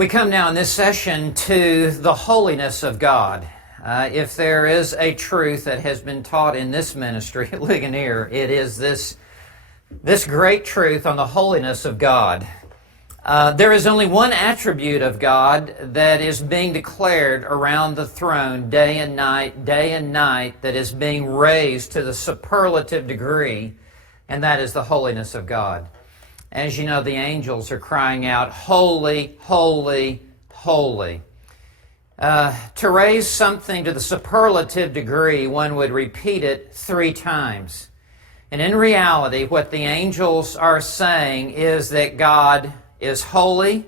We come now in this session to the holiness of God. If there is a truth that has been taught in this ministry at Ligonier, it is this great truth on the holiness of God. There is only one attribute of God that is being declared around the throne day and night, that is being raised to the superlative degree, and that is the holiness of God. As you know, the angels are crying out, "Holy, holy, holy." To raise something to the superlative degree, one would repeat it 3 times. And in reality, what the angels are saying is that God is holy.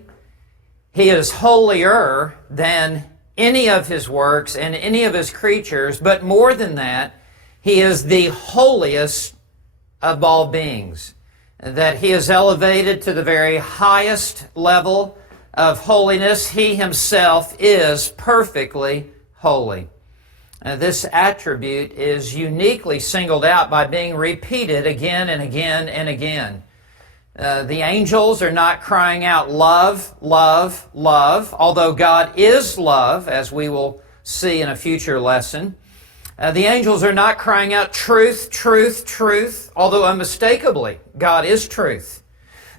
He is holier than any of His works and any of His creatures, but more than that, He is the holiest of all beings. That He is elevated to the very highest level of holiness. He Himself is perfectly holy. This attribute is uniquely singled out by being repeated again and again and again. The angels are not crying out love, love, love, although God is love, as we will see in a future lesson. The angels are not crying out truth, truth, truth, although unmistakably God is truth.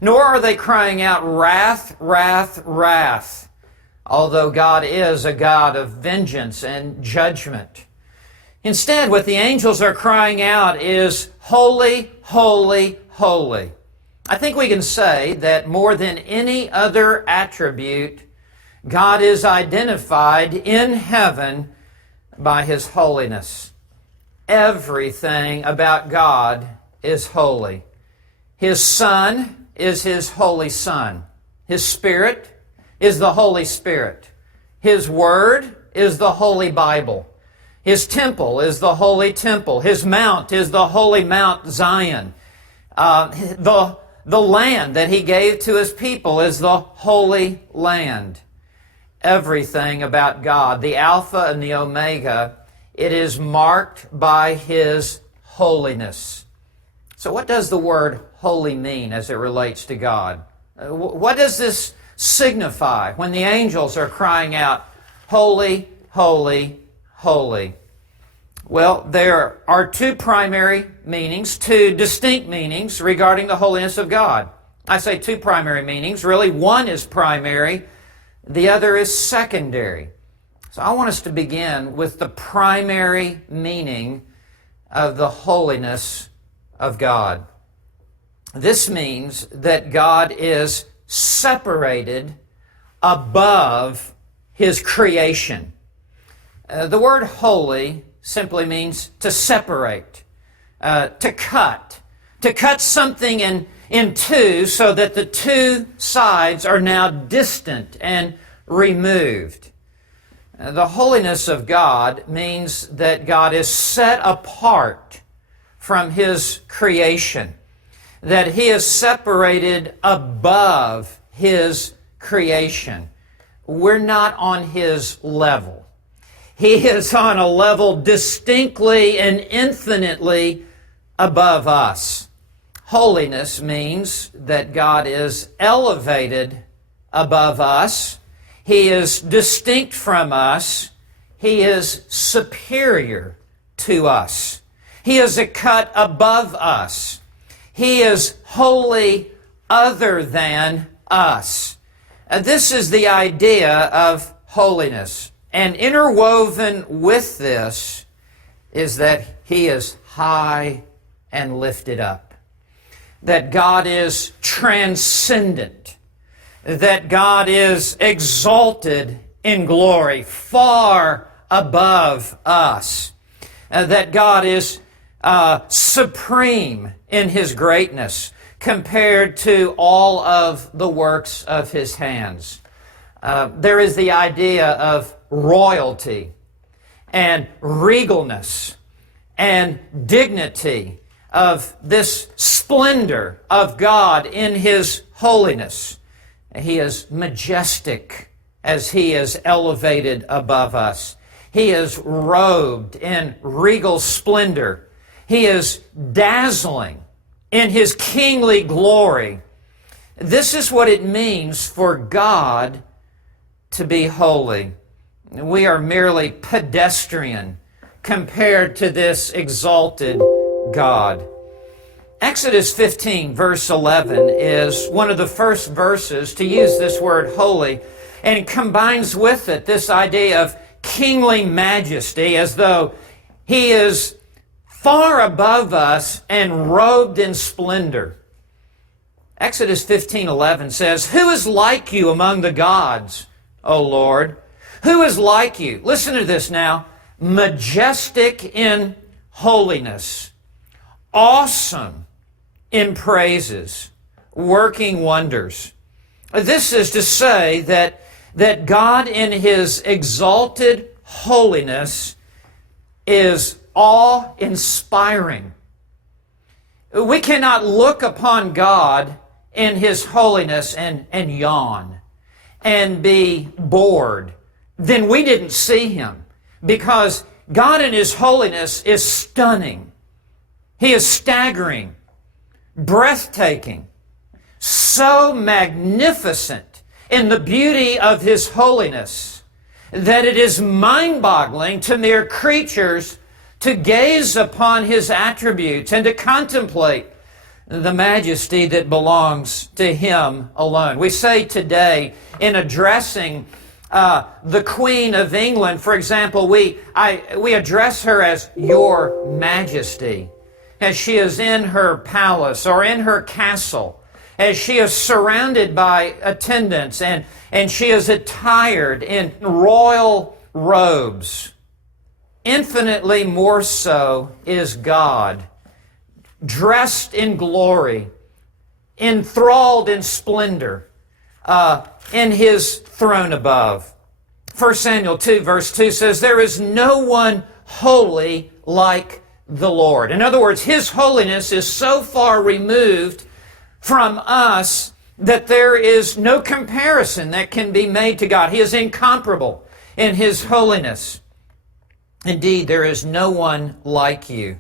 Nor are they crying out wrath, wrath, wrath, although God is a God of vengeance and judgment. Instead, what the angels are crying out is holy, holy, holy. I think we can say that more than any other attribute, God is identified in heaven by His holiness. Everything about God is holy. His Son is His Holy Son. His Spirit is the Holy Spirit. His Word is the Holy Bible. His temple is the Holy Temple. His mount is the Holy Mount Zion. The land that He gave to His people is the Holy Land. Everything about God, the Alpha and the Omega, it is marked by His holiness. So what does the word holy mean as it relates to God? What does this signify when the angels are crying out, holy, holy, holy? Well, there are 2 primary meanings, 2 distinct meanings regarding the holiness of God. I say 2 primary meanings. Really, one is primary. The other is secondary. So I want us to begin with the primary meaning of the holiness of God. This means that God is separated above His creation. The word holy simply means to separate, to cut something in 2 so that the 2 sides are now distant and removed. The holiness of God means that God is set apart from His creation, that He is separated above His creation. We're not on His level. He is on a level distinctly and infinitely above us. Holiness means that God is elevated above us. He is distinct from us. He is superior to us. He is a cut above us. He is wholly other than us. This is the idea of holiness. And interwoven with this is that He is high and lifted up. That God is transcendent. That God is exalted in glory, far above us. That God is supreme in His greatness compared to all of the works of His hands. There is the idea of royalty and regalness and dignity of this splendor of God in His holiness. He is majestic as He is elevated above us. He is robed in regal splendor. He is dazzling in His kingly glory. This is what it means for God to be holy. We are merely pedestrian compared to this exalted God. Exodus 15, verse 11, is one of the first verses to use this word holy, and it combines with it this idea of kingly majesty, as though He is far above us and robed in splendor. Exodus 15:11 says, "Who is like you among the gods, O Lord? Who is like you?" Listen to this now. "Majestic in holiness, awesome in praises, working wonders." This is to say that God in His exalted holiness is awe-inspiring. We cannot look upon God in His holiness and yawn and be bored. Then we didn't see Him, because God in His holiness is stunning. He is staggering, breathtaking, so magnificent in the beauty of His holiness that it is mind-boggling to mere creatures to gaze upon His attributes and to contemplate the majesty that belongs to Him alone. We say today, in addressing the Queen of England, for example, we address her as Your Majesty, as she is in her palace or in her castle, as she is surrounded by attendants and she is attired in royal robes. Infinitely more so is God, dressed in glory, enthralled in splendor, in His throne above. 1 Samuel 2 verse 2 says, "There is no one holy like the Lord." In other words, His holiness is so far removed from us that there is no comparison that can be made to God. He is incomparable in His holiness. Indeed, there is no one like you.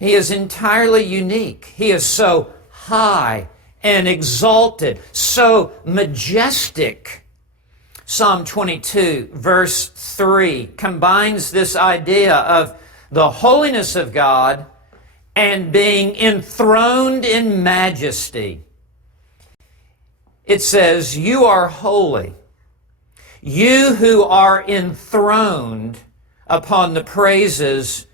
He is entirely unique. He is so high and exalted, so majestic. Psalm 22, verse 3, combines this idea of the holiness of God and being enthroned in majesty. It says, "You are holy, you who are enthroned upon the praises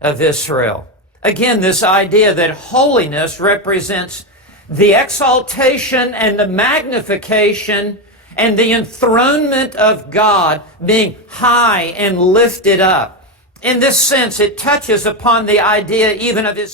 of Israel." Again, this idea that holiness represents the exaltation and the magnification and the enthronement of God being high and lifted up. In this sense, it touches upon the idea even of His